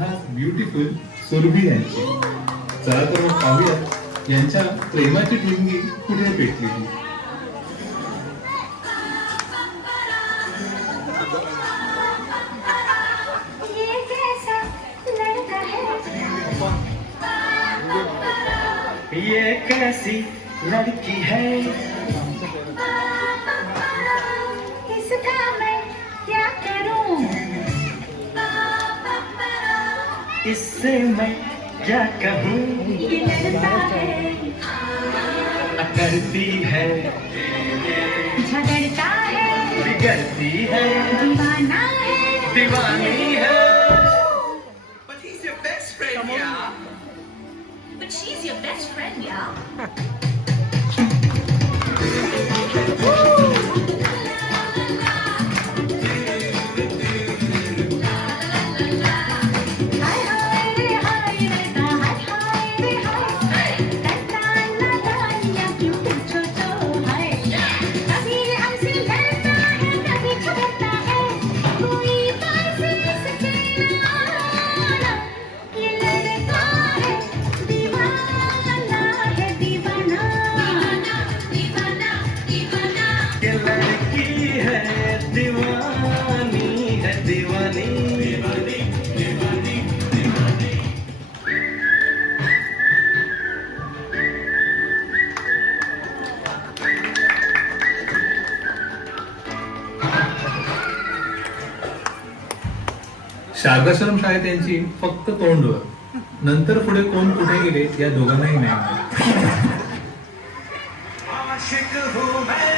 बिनधास्त ब्युटिफुल सुरभी यांची. चला तर मग पाहूया यांच्या प्रेमाची ठिणगी कुठे पेटली ती. ये कैसी लड़की है, इसका मैं क्या करूं, इससे मैं क्या कहूँ. ये लड़ता है, करती है, झगड़ता है, बिगड़ती है, दीवाना है, दीवानी है. But he's your best friend, yeah. but she's your best friend, yeah. हाय हाय रे हाय रे दा, हाय रे हाय, दा ला दा या क्यों पूछो तो हाय. कभी हमसे लड़ता है, कभी झगड़ता है, कोई बात इसके ना. ये लड़का है, दीवाना है, दीवाना, दीवाना, दीवाना. ये लड़की है, दीवानी है, दीवानी, दीवानी, दीवानी, दीवानी. शारदाश्रम शाळेत यांची फक्त तोंडवर. नंतर पुढे कोण कुठे गेले या दोघांनाही नाही माहित. आशिक हूँ मैं.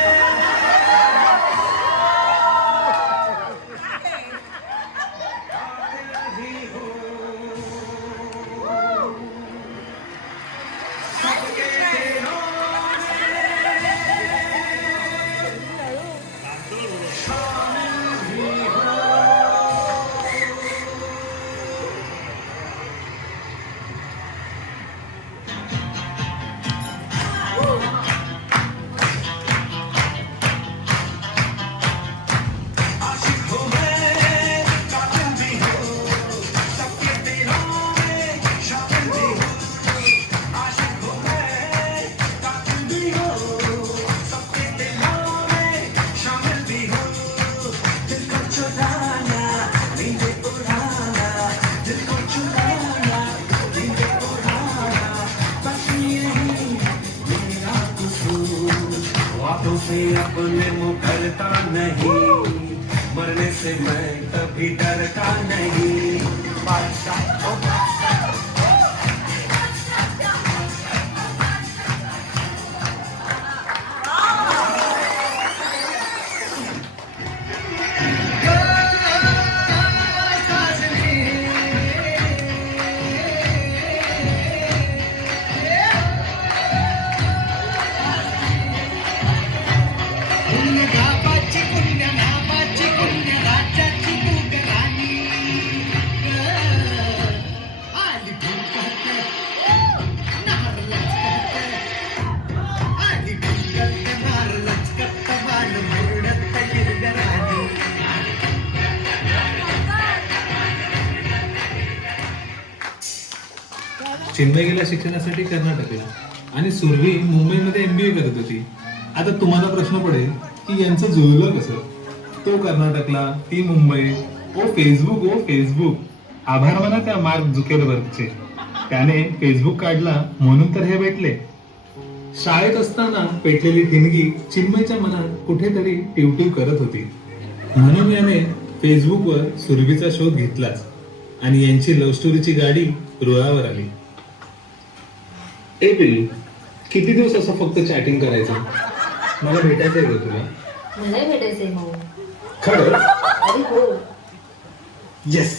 बातों से अपने मुकरता नहीं, मरने से मैं कभी डरता नहीं. चिन्मय गेला शिक्षणासाठी कर्नाटकला आणि सुरभी मुंबईमध्ये MBA करत होती. आता तुम्हाला प्रश्न पडेल की यांचं जुळलं कसं. तो कर्नाटकला, ती मुंबई. ओ फेसबुक. आभार म्हणा त्या मार्क झुकेरबर्गचे. त्याने फेसबुक काढला म्हणून तर हे भेटले. शाळेत असताना पेटलेली ठिणगी चिन्मयच्या मनात कुठेतरी टिवटिव करत होती. म्हणून याने फेसबुकवर सुरभीचा शोध घेतलाच आणि यांची लव्ह स्टोरीची गाडी रुळावर आली. ए पिल्लू, किती दिवस असं फक्त चॅटिंग करायचं? मला भेटायचंय का तुला? मलाही भेटायचंय मऊ. खरं? अरे हो. येस,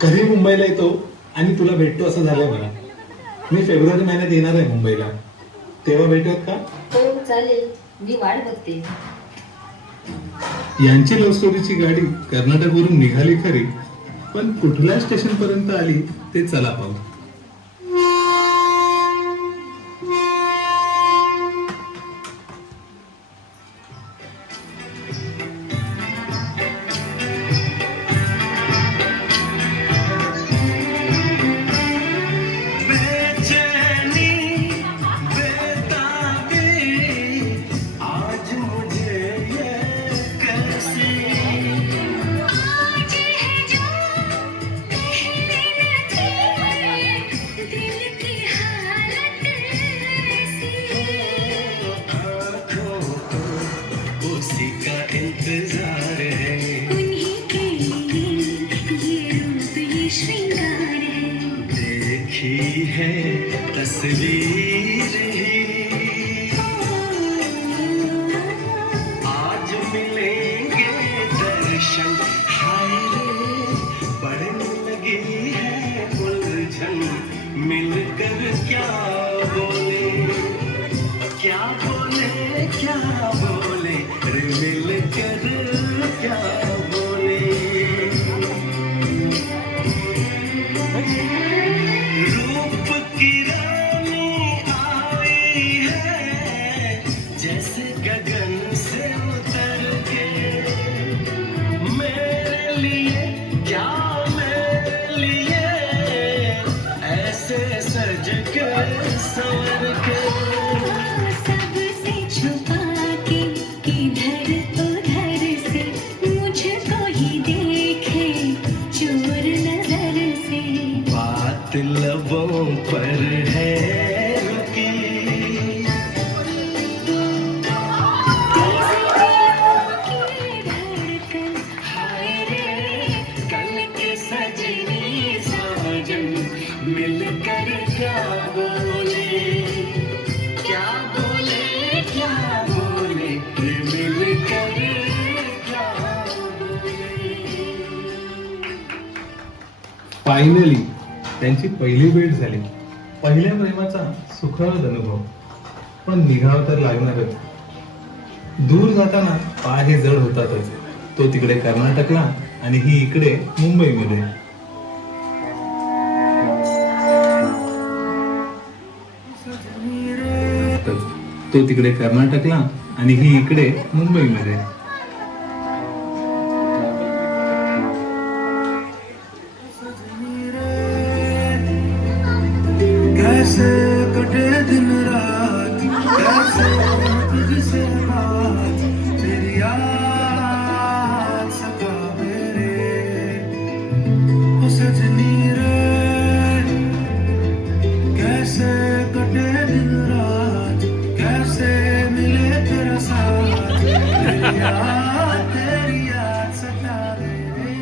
कधी मुंबईला येतो आणि तुला भेटतो असं झालंय मला. मी फेब्रुवारी महिन्यात येणार आहे मुंबईला. तेव्हा भेटूयात का? हो चालेल, मी वाट बघते. यांची लव्ह स्टोरीची गाडी कर्नाटकवरून निघाली खरी, पण कुठल्या स्टेशन पर्यंत आली ते चला पाहू. श्रृंगार है देखी है तस्वीरें आज मिलेंगे दर्शन हाय रे बढ़ने लगी है उलझन मिलकर क्या बोले क्या बोले क्या बोले रे मिलकर क्या बोले रूप की रानी आई है जैसे गगन से उतर के मेरे लिए क्या मेरे लिए ऐसे सज के संवर के सबसे छुपा के किधर उधर से मुझको ही देखे चोर नजर से बात लबों पर है रुकी धड़कन हाय रे कल के सजनी साजन मिलकर क्या बोले क्या बोले क्या बोले रे मिलकर क्या बोले फायनली त्यांची पहिली भेट झाली. पहिल्या प्रेमाचा सुखद अनुभव. पण निघावं तर लागणारच. दूर जाताना पाय हे जड होतातच. तो तिकडे कर्नाटकला आणि ही इकडे मुंबईमध्ये. तो तिकडे कर्नाटकला आणि ही इकडे मुंबईमध्ये. कैसे कटे दिन रात कैसे तुझसे बात तेरी याद सतावे रे ओ सजनी रे कैसे कटे दिन रात कैसे मिले तेरा साथ तेरी याद सतावे रे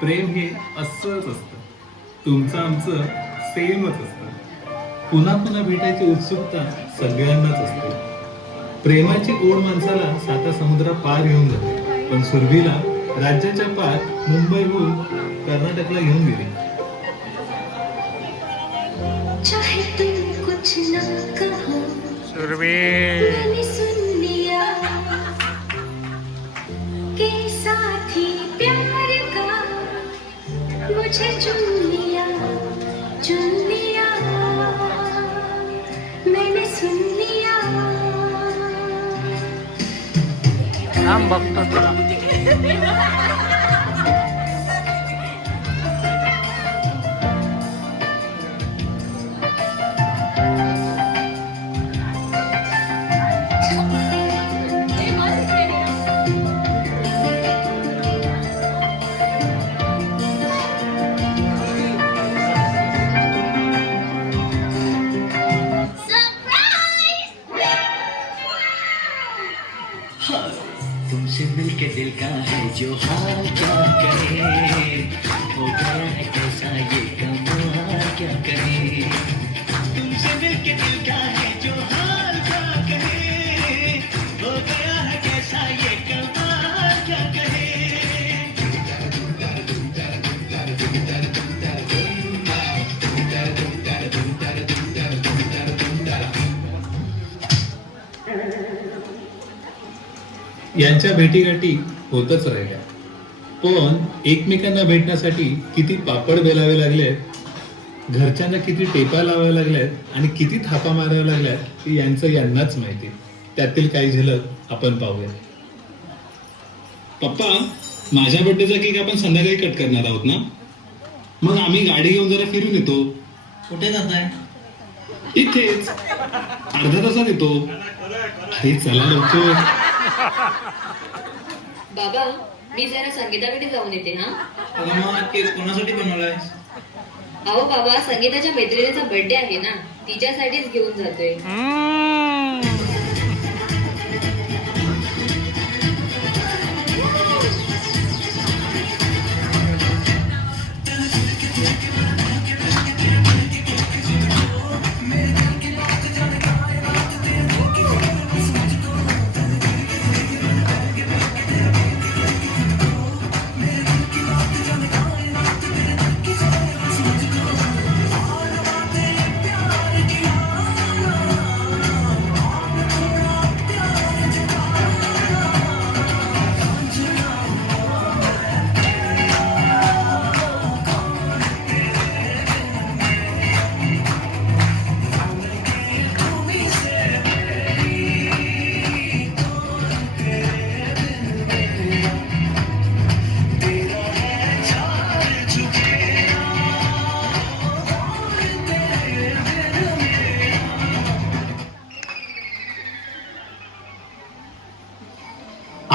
प्रेम हे असंच असतं. तुमचं आमचं सेमच असतं. पुन्हा पुन्हा भेटायची उत्सुकता सगळ्यांनाच असते. प्रेमाची ओढ माणसाला साता समुद्र पार घेऊन जाते. पण सुरभीला राज्याच्या पार मुंबईहून कर्नाटकला घेऊन गेली. चाहे तुम कुछ ना कहो मैंने सुन लिया कि साथी प्यार का मुझे चुन लिया मैंने सुन लिया थांब बघतो तुला. तुमसे मिलके दिल का है जो हाल क्या करे हो गया है कैसा ये कमाल क्या करे तुमसे मिलके दिल का है जो हाल क्या करे हो गया है कैसा ये कमाल क्या करे यांच्या भेटीगाठी होतच राहिल्या. पण एकमेकांना भेटण्यासाठी किती पापड बेलावे लागलेत, घरच्यांना किती टेपा लावाव्या लागल्यात आणि किती थापा माराव्या लागल्यात ते यांचं यांनाच माहिती. त्यातील काही झलक आपण पाहूया. पप्पा, माझ्या बर्थडेचा केक आपण संध्याकाळी कट करणार आहोत ना? मग आम्ही गाडी घेऊन जरा फिरून येतो. कुठे जाताय इथेच अर्धा तासात येतो. अरे चला लवकर. बाबा, मी जरा संगीताकडे जाऊन येते. हा मग केक कोणासाठी बनवलाय अहो बाबा, संगीताच्या मैत्रिणीचा बर्थडे आहे ना, तिच्यासाठीच घेऊन जातोय.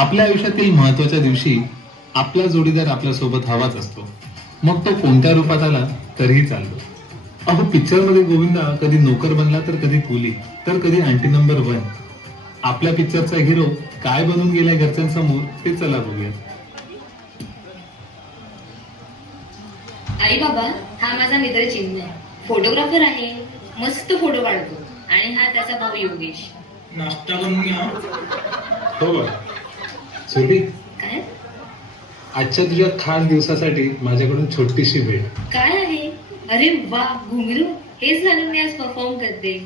आपल्या आयुष्यातील महत्वाच्या दिवशी आपला जोडीदार आपल्या सोबत हवाच असतो. मग तो कोणत्या रूपात आला तरीही चालतो. अहो पिक्चर मध्ये गोविंदा कधी नोकर बनला तर कधी कुली तर कधी आंटी नंबर 1. आपल्या पिक्चरचा हिरो काय बनून गेलाय घरच्यांसमोर ते चला बघूया. आई बाबा, हा माझा मित्र चिन्मय, फोटोग्राफर आहे, मस्त फोटो काढतो. आणि हा त्याचा भाऊ योगेश. नाश्ता करून घ्या. हो बघ सुरभी, काय आजच्या तुझ्या खास दिवसासाठी माझ्याकडून छोटीशी भेट. काय आहे? अरे वा, घुंगरू. हेच घालून मी आज परफॉर्म करते.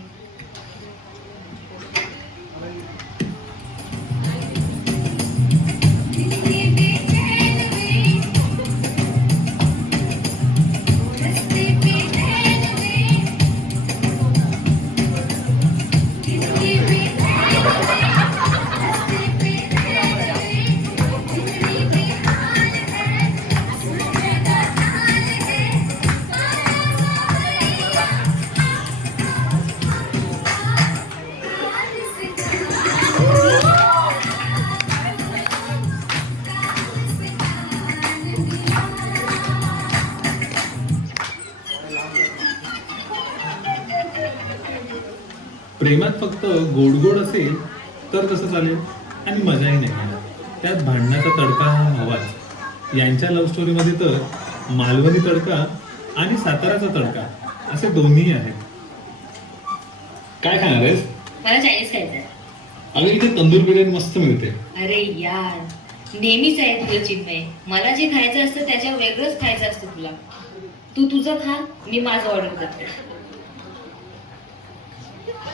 प्रेमात फक्त गोड गोड असेल तर कसं चालेल आणि मजाही नाही येणार. त्यात भांडणाचा तडका हा हवाच. यांच्या लव्ह स्टोरीमध्ये तर मालवणी तडका आणि साताराचा तडका असे दोन्ही आहेत. काय खाणार आहेस? मला चायनीज खायचंय. अगं इथे तंदूर बिर्याणी मस्त मिळते. अरे यार, नेहमीच आहे तुझं चिन्मय. मला जे खायचं असतं त्याच्या वेगळंच खायचं असतं तुला. तू तुझं खा, मी माझं ऑर्डर करते.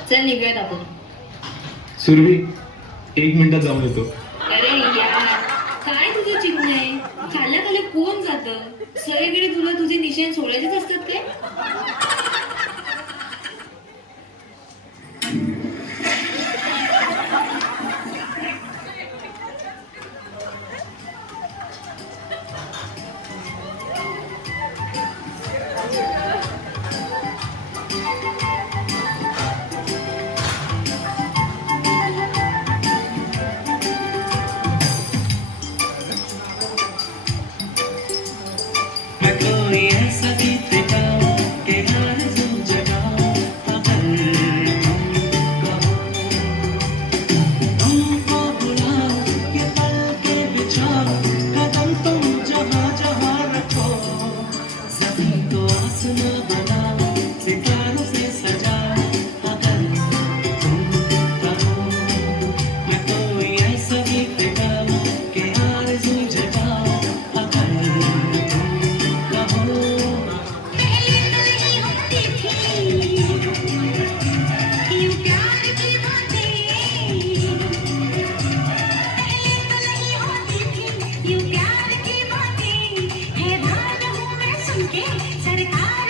चल निघूयात आपण. सुरभी, 1 मिनिटात जाऊन येतो. अरे यार, काय तुझं चिन्मय? खाल्ल्या खाल्ल्या कोण जातं? सगळीकडे तुला तुझे निशाण सोडायचेच असतात काय? मैं कोई ऐसा गीत गाऊं कि आरज़ू जगाऊं अगर तुमको बुलाऊं ये पल के बिछाऊं कदम तुम जहाँ जहाँ रखो ज़मीन को आसमां बनाऊं सितारों से सजाऊं अगर तुम कहो मैं कोई ऐसा गीत गाऊं कि आरज़ू जगाऊं अगर सरकार